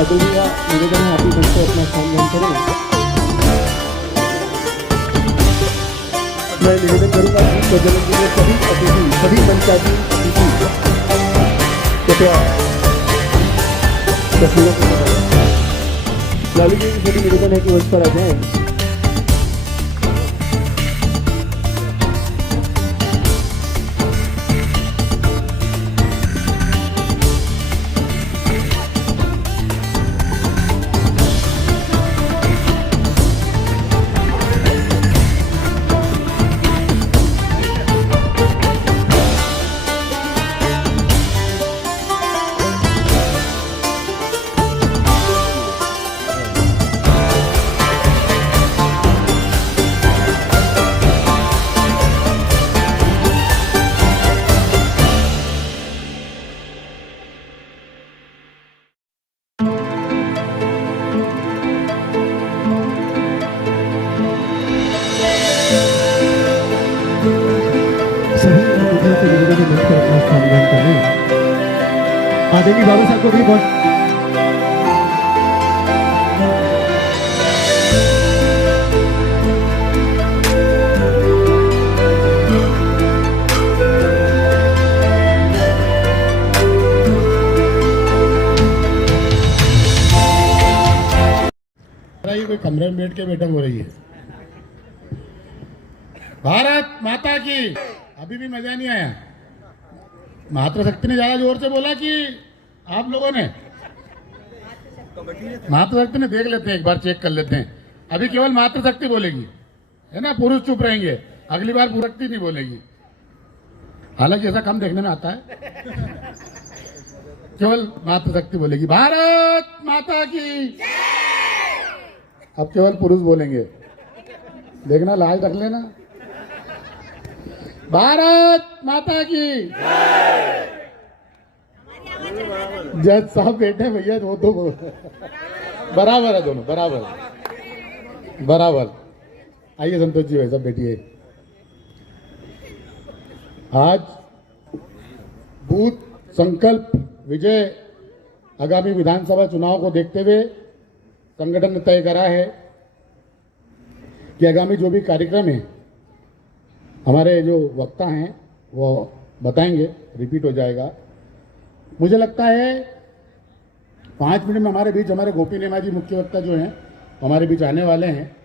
अतिथि का निवेदन है, आप ही मंच पर अपना स्थान ग्रहण करें। मैं निवेदन करूंगा कि सदन के सभी अतिथि, सभी मंचासीन अतिथि कृपया तस्वीरों को बनाएं। लालू जी से भी निवेदन है कि मंच पर आ जाएं। आदरणीय बाबू साहब को भी बहुत कोई कमरे में बैठ के बैठक हो रही है। भारत माता की। अभी भी मजा नहीं आया। मातृशक्ति ने ज्यादा जोर से बोला कि आप लोगों ने? मातृशक्ति ने देख लेते हैं, एक बार चेक कर लेते हैं। अभी केवल मातृशक्ति बोलेगी, है ना? पुरुष चुप रहेंगे, अगली बार पुरुषशक्ति नहीं बोलेगी। हालांकि ऐसा कम देखने में आता है। केवल मातृशक्ति बोलेगी, भारत माता की। अब केवल पुरुष बोलेंगे, देखना लाज रख लेना। भारत माता की। जज साहब बैठे भैया, वो दो बराबर है, दोनों बराबर बराबर। आइए संतोष जी, भाई साहब बैठिए। आज बूथ संकल्प विजय आगामी विधानसभा चुनाव को देखते हुए संगठन ने तय करा है कि आगामी जो भी कार्यक्रम है, हमारे जो वक्ता हैं वो बताएंगे, रिपीट हो जाएगा। मुझे लगता है 5 मिनट में हमारे बीच हमारे गोपी नेमा जी मुख्य वक्ता जो हैं हमारे बीच आने वाले हैं।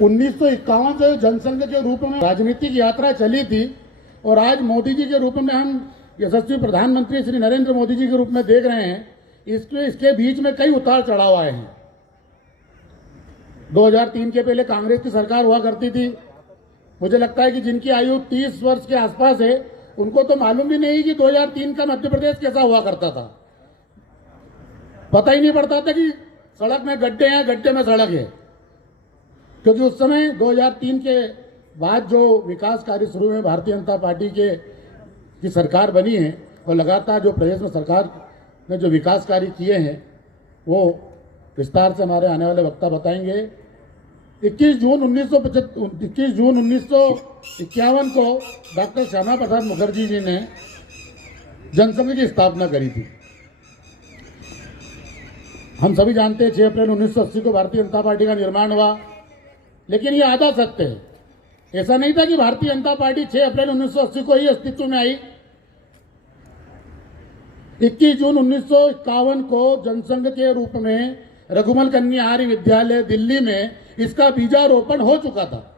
1951 से जनसंघ के रूप में राजनीतिक यात्रा चली थी और आज मोदी जी के रूप में हम यशस्वी प्रधानमंत्री श्री नरेंद्र मोदी जी के रूप में देख रहे हैं। इसके बीच में कई उतार चढ़ाव आए हैं। 2003 के पहले कांग्रेस की सरकार हुआ करती थी। मुझे लगता है कि जिनकी आयु 30 वर्ष के आसपास है उनको तो मालूम भी नहीं कि 2003 का मध्य प्रदेश कैसा हुआ करता था। पता ही नहीं पड़ता था कि सड़क में गड्ढे हैं, गड्ढे में सड़क है, क्योंकि उस समय 2003 के बाद जो विकास कार्य शुरू हुए, भारतीय जनता पार्टी की सरकार बनी है और लगातार जो प्रदेश में सरकार ने जो विकास कार्य किए हैं वो विस्तार से हमारे आने वाले वक्ता बताएंगे। 21 जून 1951 को डॉक्टर श्यामा प्रसाद मुखर्जी जी ने जनसंघ की स्थापना करी थी। हम सभी जानते हैं 6 अप्रैल 1980 को भारतीय जनता पार्टी का निर्माण हुआ, लेकिन ये आधा सत्य है। ऐसा नहीं था कि भारतीय जनता पार्टी 6 अप्रैल 1980 को ही अस्तित्व में आई। 21 जून 1951 को जनसंघ के रूप में रघुमल कन्या आर्य विद्यालय दिल्ली में इसका बीजारोपण हो चुका था।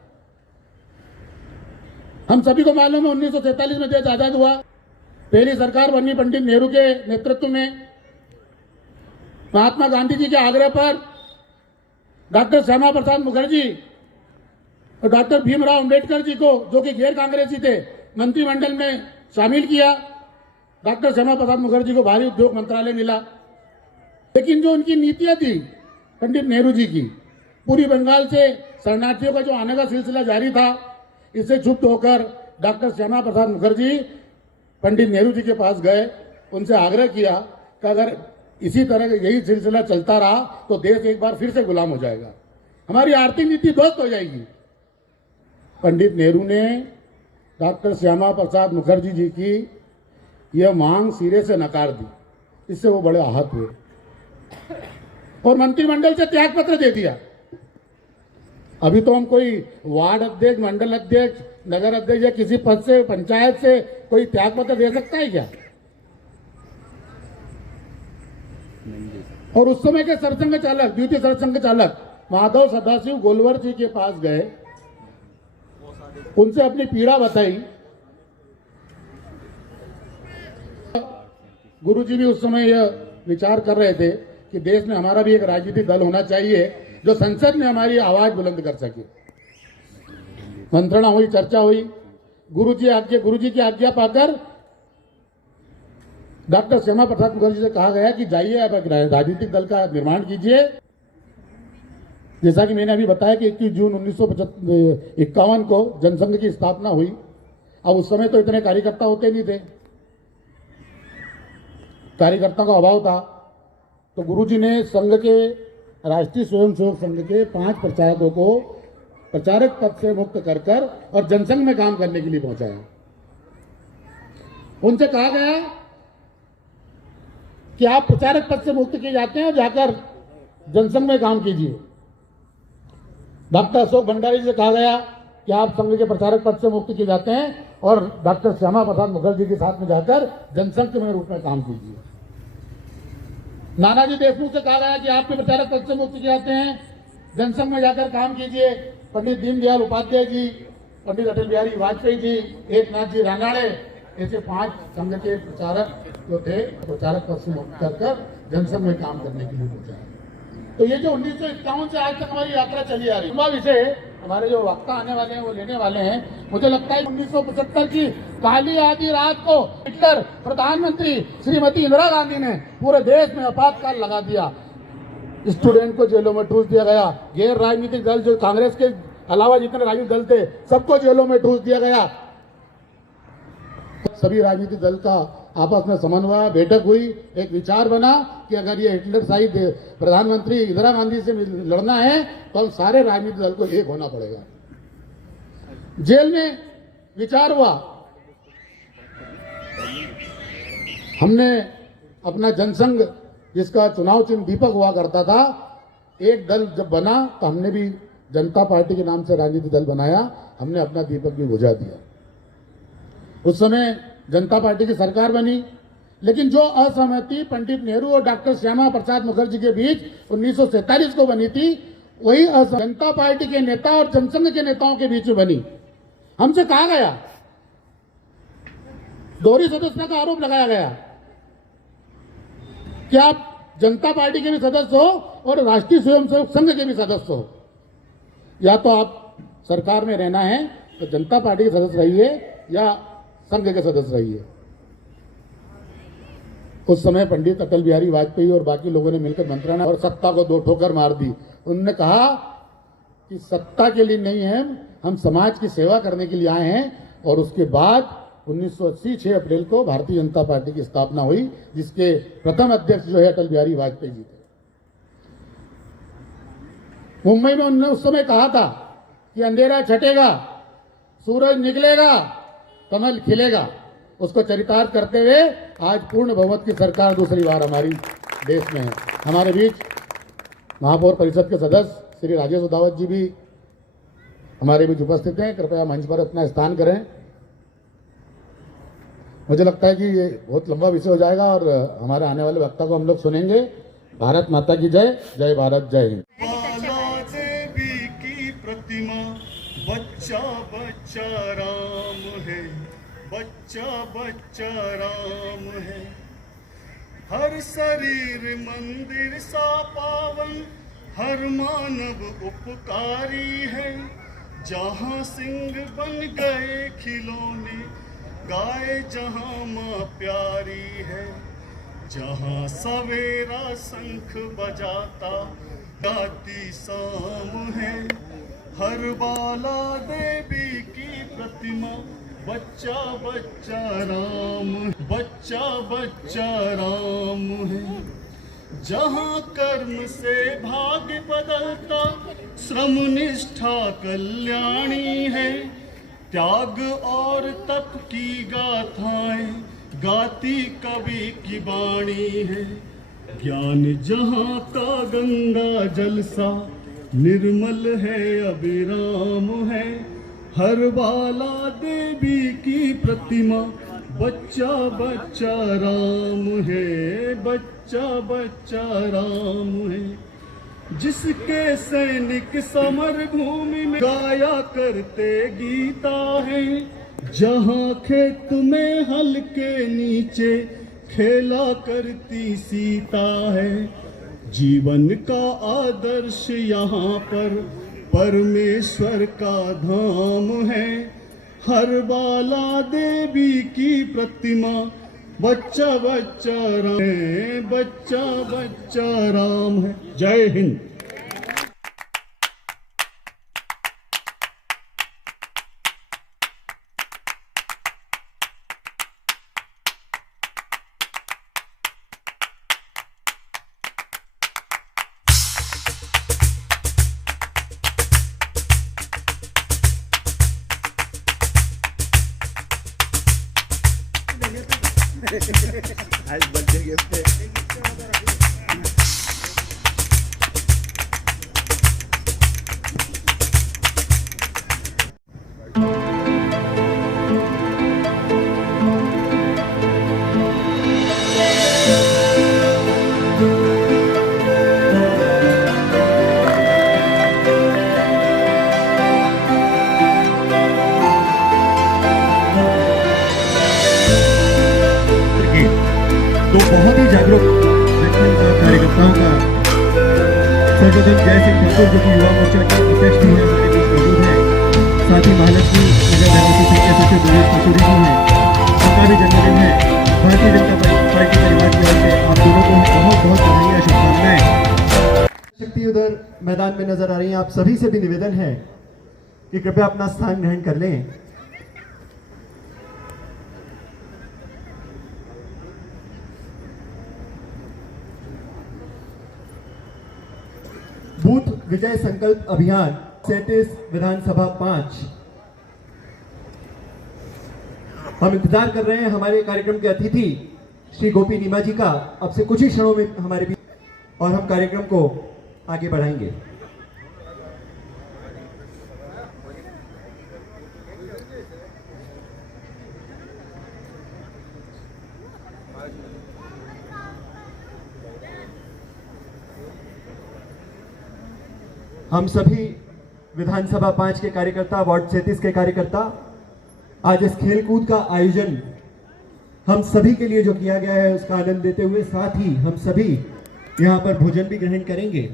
हम सभी को मालूम है 1947 में देश आजाद हुआ। पहली सरकार बनी पंडित नेहरू के नेतृत्व में। महात्मा गांधी जी के आग्रह पर डॉक्टर श्यामा प्रसाद मुखर्जी और डॉक्टर भीमराव अंबेडकर जी को, जो कि गैर कांग्रेसी थे, मंत्रिमंडल में शामिल किया। डॉक्टर श्यामा प्रसाद मुखर्जी को भारी उद्योग मंत्रालय मिला। लेकिन जो उनकी नीतियां थी पंडित नेहरू जी की, पूरी बंगाल से शरणार्थियों का जो आने का सिलसिला जारी था, इससे क्षुब्ध होकर डॉक्टर श्यामा प्रसाद मुखर्जी पंडित नेहरू जी के पास गए, उनसे आग्रह किया कि अगर इसी तरह यही सिलसिला चलता रहा तो देश एक बार फिर से गुलाम हो जाएगा, हमारी आर्थिक नीति ध्वस्त हो जाएगी। पंडित नेहरू ने डॉक्टर श्यामा प्रसाद मुखर्जी जी की यह मांग सिरे से नकार दी इससे वो बड़े आहत हुए और मंत्रिमंडल से त्यागपत्र दे दिया। अभी तो हम कोई वार्ड अध्यक्ष, मंडल अध्यक्ष, नगर अध्यक्ष या किसी पद से, पंचायत से कोई त्यागपत्र दे सकता है क्या? और उस समय के सरसंघ चालक, द्वितीय सरसंघ चालक माधव सदाशिव गोलवर जी के पास गए, उनसे अपनी पीड़ा बताई। गुरुजी भी उस समय यह विचार कर रहे थे कि देश में हमारा भी एक राजनीतिक दल होना चाहिए जो संसद में हमारी आवाज बुलंद कर सके। मंत्रणा हुई, चर्चा हुई। गुरुजी की आज्ञा पाकर डॉक्टर श्यामा प्रसाद मुखर्जी से कहा गया कि जाइए आप एक राजनीतिक दल का निर्माण कीजिए। जैसा कि मैंने अभी बताया कि 21 जून 1951 को जनसंघ की स्थापना हुई। अब उस समय तो इतने कार्यकर्ता होते नहीं थे, कार्यकर्ताओं का अभाव था, तो गुरुजी ने संघ के, राष्ट्रीय स्वयंसेवक संघ के 5 प्रचारकों को प्रचारक पद से मुक्त कर और जनसंघ में काम करने के लिए पहुंचाया। उनसे कहा गया कि आप प्रचारक पद से मुक्त किए जाते हैं और जाकर जनसंघ में काम कीजिए। डॉक्टर अशोक भंडारी से कहा गया कि आप संघ के प्रचारक पद से मुक्त किए जाते हैं और डॉक्टर श्यामा प्रसाद मुखर्जी के साथ में जाकर जनसंघ के रूप में काम कीजिए। नानाजी देशमुख से कहा गया कि आप भी प्रचारक पद से मुक्त किए जाते हैं, जनसंघ में जाकर काम कीजिए। पंडित दीनदयाल उपाध्याय जी, पंडित अटल बिहारी वाजपेयी जी, एकनाथ जी रानाड़े, ऐसे 5 संघ के प्रचारक जो थे, प्रचारक पद से मुक्त कर जनसंघ में काम करने के लिए पहुंचा। तो ये जो 1951 से आज तक हमारी यात्रा चली आ रही है, विषय हमारे जो वक्ता आने वाले हैं वो लेने वाले हैं। मुझे लगता है 1975 की काली आधी रात को हिटलर प्रधानमंत्री श्रीमती इंदिरा गांधी ने पूरे देश में आपातकाल लगा दिया। स्टूडेंट को जेलों में ठूस दिया गया, गैर राजनीतिक दल जो कांग्रेस के अलावा जितने राजनीतिक दल थे सबको जेलों में ठूस दिया गया। सभी राजनीतिक दल का आपस में समन्वय, बैठक हुई, एक विचार बना कि अगर ये हिटलर शाही प्रधानमंत्री इंदिरा गांधी से लड़ना है तो हम सारे राजनीतिक दल को एक होना पड़ेगा। जेल में विचार हुआ, हमने अपना जनसंघ जिसका चुनाव चिन्ह दीपक हुआ करता था, एक दल जब बना तो हमने भी जनता पार्टी के नाम से राजनीतिक दल बनाया, हमने अपना दीपक भी बुझा दिया। उस समय जनता पार्टी की सरकार बनी, लेकिन जो असहमति पंडित नेहरू और डॉक्टर श्यामा प्रसाद मुखर्जी के बीच 1947 को बनी थी, वही जनता पार्टी के नेता और जनसंघ के नेताओं के बीच में बनी। हमसे कहा गया, दोहरी सदस्यता का आरोप लगाया गया कि आप जनता पार्टी के भी सदस्य हो और राष्ट्रीय स्वयंसेवक संघ के भी सदस्य हो, या तो आप सरकार में रहना है तो जनता पार्टी के सदस्य रहिए या संघ के सदस्य रहिए। उस समय पंडित अटल बिहारी वाजपेयी और बाकी लोगों ने मिलकर मंत्रणा और सत्ता को 2 ठोकर मार दी। उन्होंने कहा कि सत्ता के लिए नहीं है, हम समाज की सेवा करने के लिए आए हैं। और उसके बाद 1980 6 अप्रैल को भारतीय जनता पार्टी की स्थापना हुई, जिसके प्रथम अध्यक्ष जो है अटल बिहारी वाजपेयी जी थे। मुंबई में उन्होंने उस समय कहा था कि अंधेरा छटेगा, सूरज निकलेगा, कमल खिलेगा। उसको चरितार्थ करते हुए आज पूर्ण बहुमत की सरकार दूसरी बार हमारी देश में है। हमारे बीच महापौर परिषद के सदस्य श्री राजेश उदावत जी भी हमारे बीच उपस्थित हैं। कृपया मंच पर अपना स्थान करें। मुझे लगता है कि ये बहुत लंबा विषय हो जाएगा और हमारे आने वाले वक्ता को हम लोग सुनेंगे। भारत माता की जय, जय भारत, जय हिंद। देवी की प्रतिमा, बच्चा बच्चा राम है, बच्चा बच्चा राम है। हर शरीर मंदिर सा पावन, हर मानव उपकारी है। जहाँ सिंह बन गए खिलौने, गाय जहाँ माँ प्यारी है। जहाँ सवेरा शंख बजाता, गाती शाम है। हर बाला देवी की प्रतिमा, बच्चा बच्चा राम, बच्चा बच्चा राम है। जहाँ कर्म से भाग्य बदलता, श्रम निष्ठा कल्याणी है। त्याग और तप की गाथाएं गाती कवि की वाणी है। ज्ञान जहाँ का गंगा जल सा निर्मल है अविराम है। हर बाला देवी की प्रतिमा बच्चा बच्चा राम है, बच्चा बच्चा राम है। जिसके सैनिक समर भूमि में गाया करते गीता है। जहाँ खेत में हल के नीचे खेला करती सीता है। जीवन का आदर्श यहाँ पर परमेश्वर का धाम है। हर बाला देवी की प्रतिमा बच्चा बच्चा राम है, बच्चा बच्चा राम है। जय हिंद। आज बर्थडे गिफ्ट है। तो बहुत ही जागरूक व्यक्तियों का, कार्यकर्ताओं का सर्वोदन जय सिंह ठाकुर जो कि युवा मोर्चा के अध्यक्ष भी हैं, हमारे बीच मौजूद है। साथ ही महालक्ष्मी नगर निवासी संघ के सचिव दिनेश कसूरी जी हैं। उनका भी जन्मदिन है। भारतीय जनता पार्टी परिवार की ओर से आप दोनों को बहुत बहुत बधाई, शुभकामनाएं। शक्ति उधर मैदान में नजर आ रही है। आप सभी से भी निवेदन है कि कृपया अपना स्थान ग्रहण कर लें। बूथ विजय संकल्प अभियान 37 विधानसभा 5। हम इंतजार कर रहे हैं हमारे कार्यक्रम के अतिथि श्री गोपी नीमा जी का। अब से कुछ ही क्षणों में हमारे बीच और हम कार्यक्रम को आगे बढ़ाएंगे। हम सभी विधानसभा 5 के कार्यकर्ता, वार्ड 37 के कार्यकर्ता, आज इस खेलकूद का आयोजन हम सभी के लिए जो किया गया है उसका आनंद लेते हुए साथ ही हम सभी यहां पर भोजन भी ग्रहण करेंगे।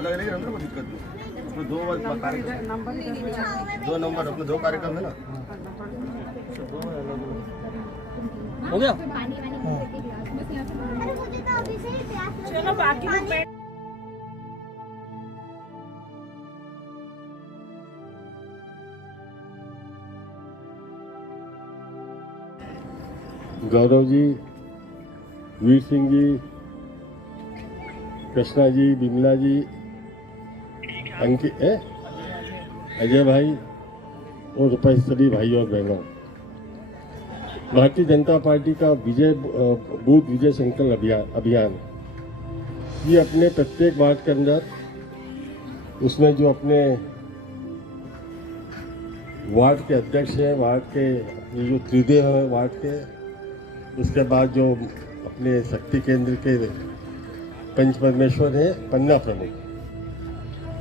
अलग अलग है ना, कोई दिक्कत नहीं। उसमें दो नंबर अपने दो कार्यक्रम है ना। हो गया। चलो बाकी लोग बैठ गौरव जी, वीर सिंह जी, कृष्णा जी, बिमला जी, अंकित, अजय भाई और उपस्थित सभी भाई और बहनों, भारतीय जनता पार्टी का बूथ विजय संकल्प अभियान ये अपने प्रत्येक वार्ड के अंदर उसमें जो अपने वार्ड के अध्यक्ष हैं, वार्ड के जो त्रिदेव हैं वार्ड के, उसके बाद जो अपने शक्ति केंद्र के पंच परमेश्वर हैं, पन्ना प्रमुख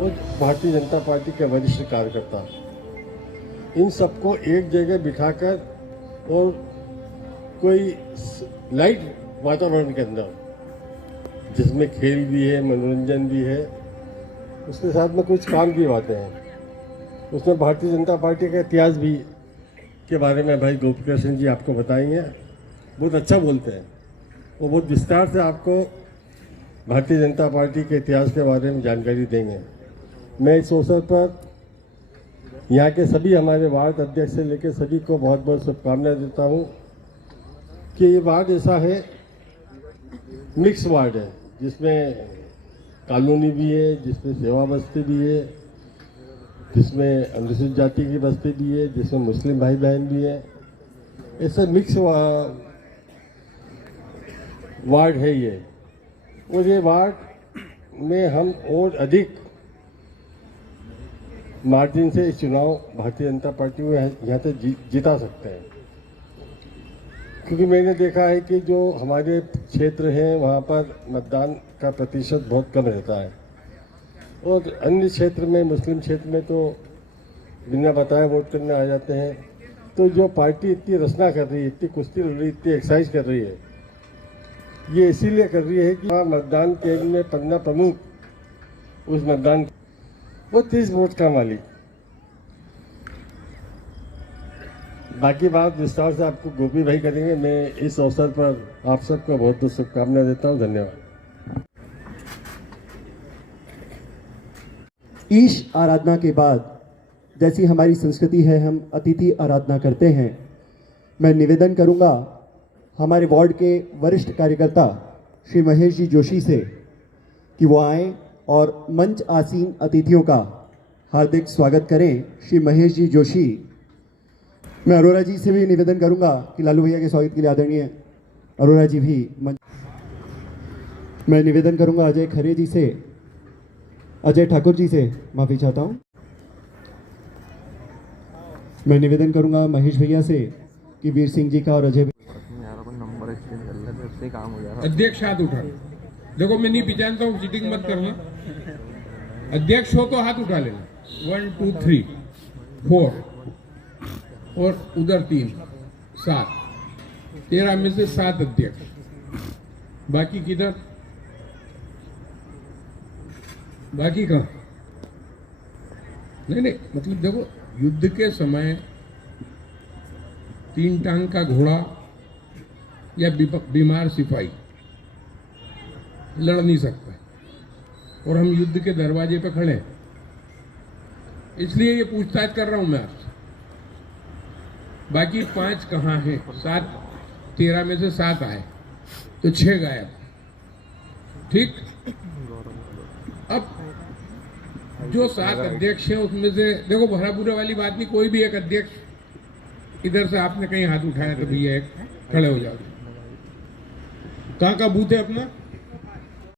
और भारतीय जनता पार्टी के वरिष्ठ कार्यकर्ता, इन सबको एक जगह बिठाकर और कोई लाइट वातावरण के अंदर जिसमें खेल भी है, मनोरंजन भी है, उसके साथ में कुछ काम की बातें हैं। उसमें भारतीय जनता पार्टी का इतिहास भी के बारे में भाई गोपकृष्ण जी आपको बताएंगे। बहुत अच्छा बोलते हैं, वो बहुत विस्तार से आपको भारतीय जनता पार्टी के इतिहास के बारे में जानकारी देंगे। मैं इस अवसर पर यहाँ के सभी हमारे वार्ड अध्यक्ष से लेकर सभी को बहुत बहुत शुभकामनाएं देता हूँ कि ये वार्ड ऐसा है, मिक्स वार्ड है, जिसमें कॉलोनी भी है, जिसमें सेवा बस्ती भी है, जिसमें अनुसूचित जाति की बस्ती भी है, जिसमें मुस्लिम भाई बहन भी है। ऐसा मिक्स वार्ड है ये, और ये वार्ड में हम और अधिक मार्जिन से इस चुनाव भारतीय जनता पार्टी को यहाँ से जिता सकते हैं, क्योंकि मैंने देखा है कि जो हमारे क्षेत्र हैं वहाँ पर मतदान का प्रतिशत बहुत कम रहता है, और अन्य क्षेत्र में, मुस्लिम क्षेत्र में तो बिना बताए वोट करने आ जाते हैं। तो जो पार्टी इतनी रचना कर रही है, इतनी कुश्ती लड़ रही है, इतनी एक्सरसाइज कर रही है, ये इसीलिए कर रही है कि मतदान केंद्र में पन्ना प्रमुख उस मतदान वो 30 वोट का मालिक। बाकी बात विस्तार से आपको गोपी भाई करेंगे। मैं इस अवसर पर आप सबको बहुत बहुत शुभकामनाएं देता हूँ। धन्यवाद। ईश आराधना के बाद जैसी हमारी संस्कृति है, हम अतिथि आराधना करते हैं। मैं निवेदन करूंगा हमारे वार्ड के वरिष्ठ कार्यकर्ता श्री महेश जी जोशी से कि वो आएं और मंच आसीन अतिथियों का हार्दिक स्वागत करें। श्री महेश जी जोशी। मैं अरोरा जी से भी निवेदन करूंगा कि लालू भैया के स्वागत के लिए आदरणीय अरोरा जी भी मंच। मैं निवेदन करूंगा अजय खरे जी से, अजय ठाकुर जी से माफ़ी चाहता हूं। मैं निवेदन करूंगा महेश भैया से कि वीर सिंह जी का और अजय नंबर एक्सचेंज कर लेते, उससे काम हो जाएगा। अध्यक्ष हाथ उठा, देखो मैं नहीं पहचानता हूँ, चीटिंग मत करना। अध्यक्ष हो तो हाथ उठा लेना। 1 2 3 4 और उधर 3 7 13 में से 7 अध्यक्ष। बाकी किधर? बाकी कहाँ? नहीं, मतलब देखो, युद्ध के समय 3 टांग का घोड़ा या बीमार सिपाही लड़ नहीं सकता, और हम युद्ध के दरवाजे पे खड़े हैं। इसलिए ये पूछताछ कर रहा हूं मैं आपसे। बाकी 5 कहाँ हैं? 7, 13 में से 7 आए तो 6 गायब। ठीक, अब जो 7 अध्यक्ष हैं उसमें से देखो, भरा पूरे वाली बात नहीं, कोई भी एक अध्यक्ष इधर से आपने कहीं हाथ उठाया तो भैया एक खड़े हो जाओ। कहाँ का बूथ है अपना?